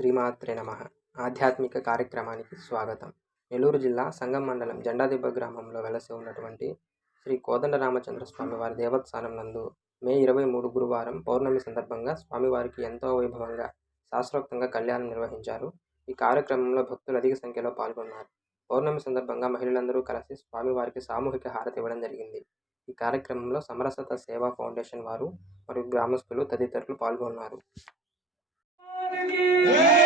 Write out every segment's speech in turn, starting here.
శ్రీమాత్రే నమ. ఆధ్యాత్మిక కార్యక్రమానికి స్వాగతం. నెల్లూరు జిల్లా సంగం మండలం జెండాదిబ్బ గ్రామంలో వెలసి ఉన్నటువంటి శ్రీ కోదండ రామచంద్ర స్వామి వారి దేవస్థానం నందు మే ఇరవై మూడు గురువారం పౌర్ణమి సందర్భంగా స్వామివారికి ఎంతో వైభవంగా శాస్త్రోక్తంగా కళ్యాణం నిర్వహించారు. ఈ కార్యక్రమంలో భక్తులు అధిక సంఖ్యలో పాల్గొన్నారు. పౌర్ణమి సందర్భంగా మహిళలందరూ కలిసి స్వామివారికి సామూహిక హారతి ఇవ్వడం జరిగింది. ఈ కార్యక్రమంలో సమరసత సేవా ఫౌండేషన్ వారు మరియు గ్రామస్తులు తదితరులు పాల్గొన్నారు. Thank you. Yeah.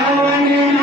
Amén.